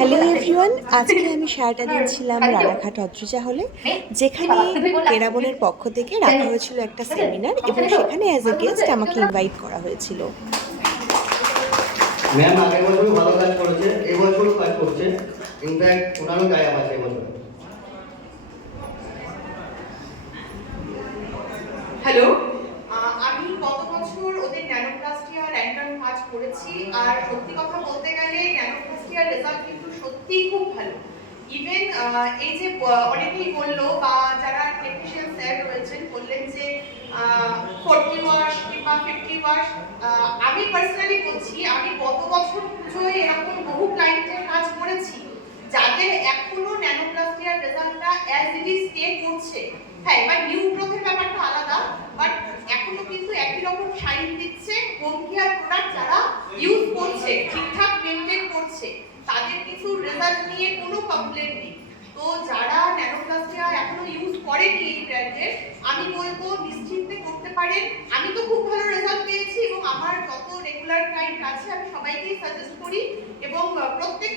Hello everyone আজকে আমি সারাটা দিন ছিলাম রানাঘাট অদ্রিজা হলে যেখানে কেরাবনের পক্ষ থেকে রাখা হয়েছিল একটা সেমিনার এবং সেখানে অ্যাজ এ গেস্ট আমাকে ইনভাইট করা হয়েছিল। ম্যাম আগের বছরও ভালো কাজ করেছে এবছরও কাজ করছে। ইনফ্যাক্ট ওনারও গায়ে আছে এবছর হ্যালো আহ, আমি গত বছর ওদের ন্যানোপ্লাস্টিয়া র্যাঙ্কার কাজ করেছি আর সত্যি কথা বলতে গেলে ন্যানোপ্লাস্টিয়ার রেজাল্ট কিন্তু সত্যিই খুব ভালো। ইভেন এই যে অনেকেই বলল বা যারা টেকনিশিয়ান স্যার রয়েছেন বললেন যে ফোরটি ওয়াশ কিংবা ফিফটি ওয়াশ আমি পার্সোনালি বলছি, আমি গত বছর পুজোয় এরকম বহু ক্লায়েন্টের কাজ করেছি, যাদের এখনও ন্যানোপ্লাস্টিয়ার রেজাল্টটা অ্যাজ ইট ইজ স্টে করছে। হ্যাঁ এবার নিউ গ্রোথের ব্যাপারটা আলাদা বাট এখনও কিন্তু একই রকম শাইন দিচ্ছে হোম কেয়ার প্রোডাক্ট যারা ইউজ করছে ঠিকঠাক মেনটেন করছে তাদের কিন্তু রেজাল্ট নিয়ে কোনো কমপ্লেন নেই। তো যারা ন্যানোপ্লাস্টিয়া এখনও ইউজ করেনি এই ব্র্যান্ডের আমি বলব নিশ্চিন্তে করতে পারেন। আমি তো খুব ভালো রেজাল্ট পেয়েছি এবং আমার যত রেগুলার ক্লায়েন্ট আছে, আমি সবাইকেই সাজেস্ট করি এবং প্রত্যেক